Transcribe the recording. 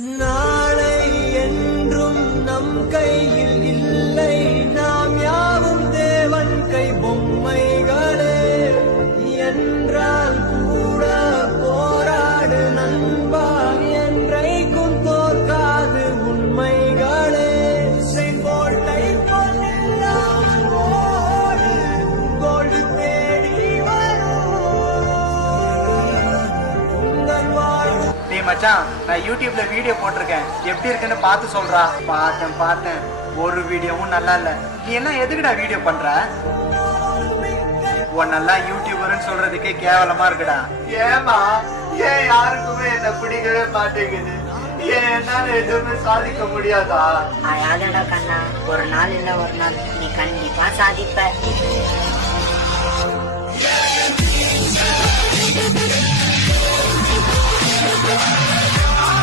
நாளை என்றும் நம் கையில் இல்லை, நாம் யாவும் தேவன் கை பொம்மைகளே. என்றால் கூட போராடு நண்பா, என்றைக்கும் தோற்காது உண்மைகளே. செங்கோட்டை பொன்னில்லாமல் ஓடு, கோடு தேடி வரும் உங்கள் வாழ்வு. டேய் மச்சான், நான் யூடியூப்ல வீடியோ போட்டிருக்கேன், எப்படி இருக்குன்னு பார்த்து சொல்றா. பார்த்தேன், ஒரு வீடியோவும் நல்லா இல்ல. நீ என்ன எதுக்குடா வீடியோ பண்ற? உன்னெல்லாம் யூடியூபர்னு சொல்றதுக்கே கேவலமா இருக்குடா. ஏமா ஏன் யாருக்குமே என்ன பிடிக்கவே மாட்டேங்குது? ஏன் என்னால எதுவுமே சாதிக்க முடியாதா? அழாதடா கண்ணா, ஒரு நாள் இல்ல ஒரு நாள் நீ கண்டிப்பா சாதிப்ப.